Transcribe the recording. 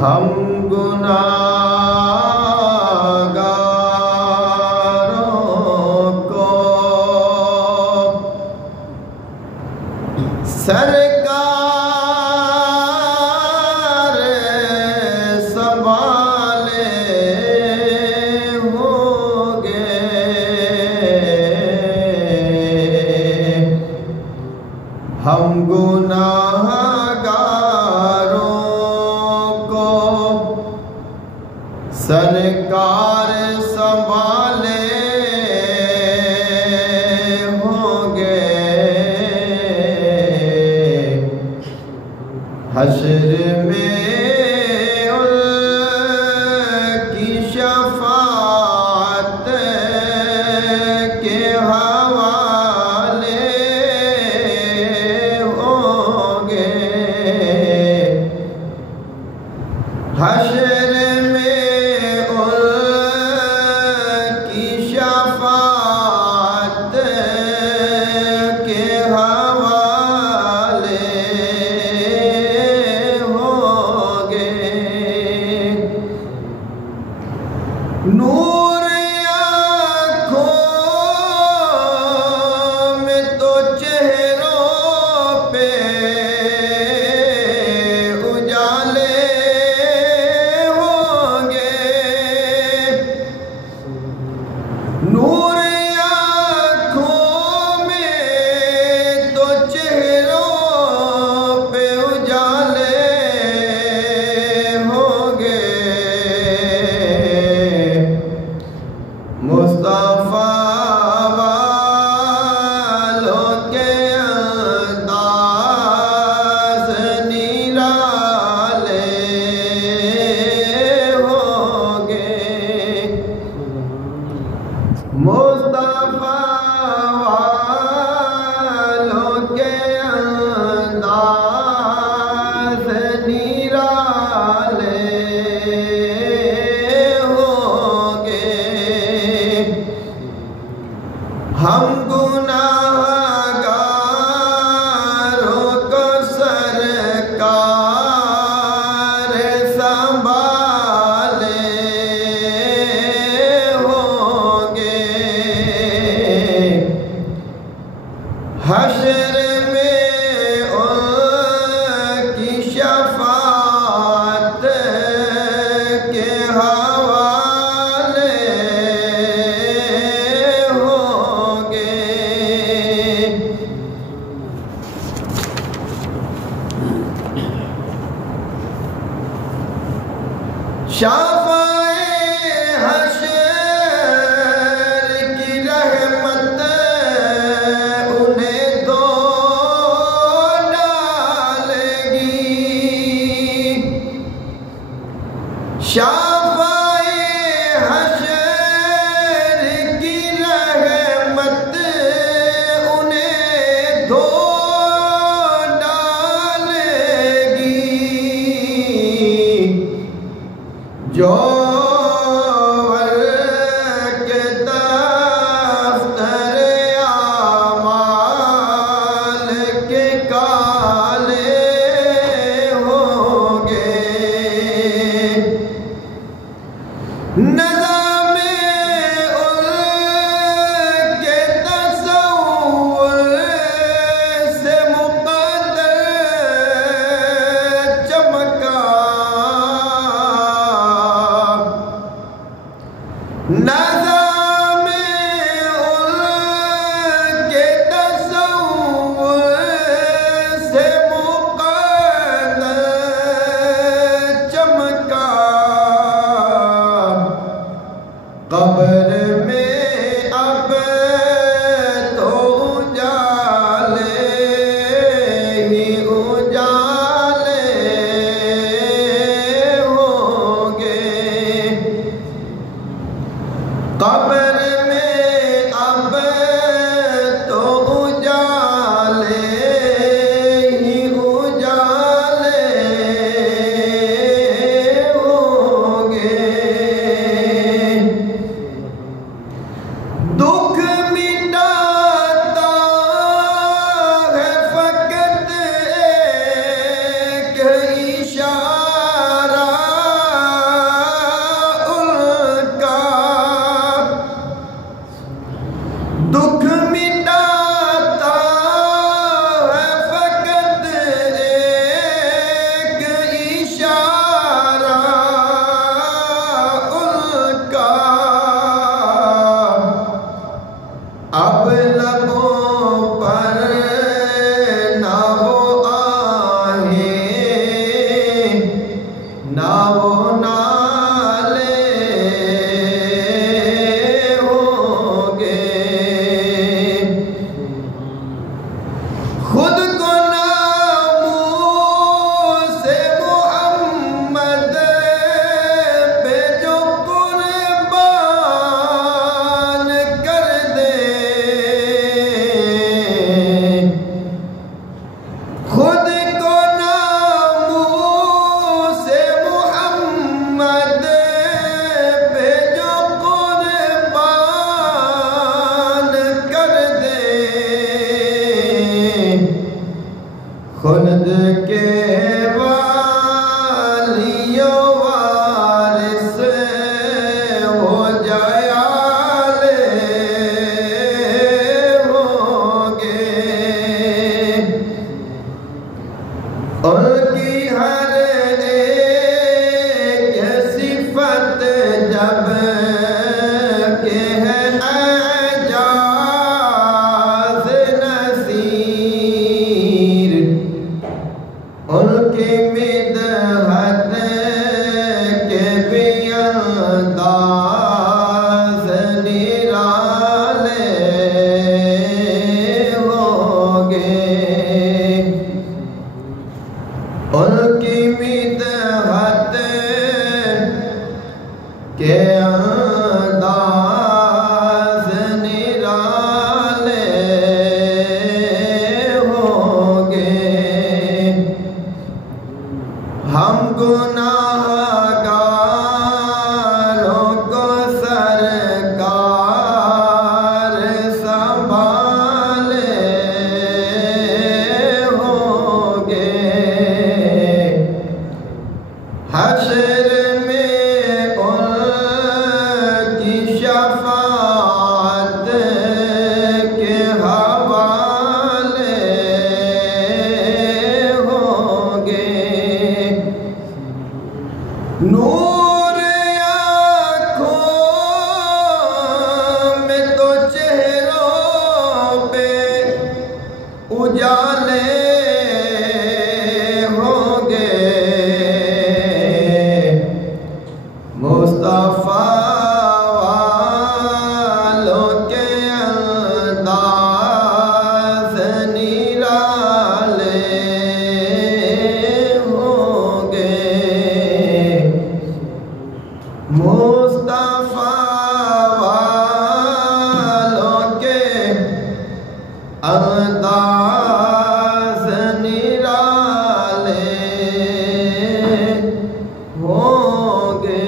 ہم گناہگاروں کو سرکار سنبھالے ہوں گے، ہم گناہگاروں کو سرکار سنبھالے ہوں گے، حشر میں ان کی شفاعت کے حوالے ہوں گے، حشر میں ان کی شفاعت کے حوالے ہوں گے، نور آنکھوں میں تو چہروں پہ اجالے ہوں گے، نور آنکھوں میں تو چہروں پہ اجالے ہوں گے، مصطفیٰ والوں کے انداز نرالے ہوں گے، مصطفیٰ والوں کے انداز نرالے ہوں گے، ہم گناہگاروں کو سرکار سنبھالے ہوں گے، حشر میں ان کی شفاعت کے حوالے ہوں گے، شفاعِ حشر کی رحمت انہیں دو ڈالے گی، شفاعِ حشر کی رحمت انہیں دو ڈالے گی، جو کے دفتر اعمال کے کالے ہوں گے، نظام ان کے تصور سے مقدر چمکا، نظام ان کے تصور سے مقدر چمکا، قبر میں اب تو اجالے ہی اجالے ہوں گے، قبر میں اب تو اجالے ہی اجالے ہوں گے، ہم گناہگاروں کو سرکار سنبھالے ہوں گے حشر میں ان کی شفاعت کے حوالے ہوں گے نور آنکھوں میں تو چہروں پہ اجالے ہوں گے مصطفیٰ والوں کے انداز نرالے ہوں گے مصطفیٰ والوں کے انداز نرالے ہوں گے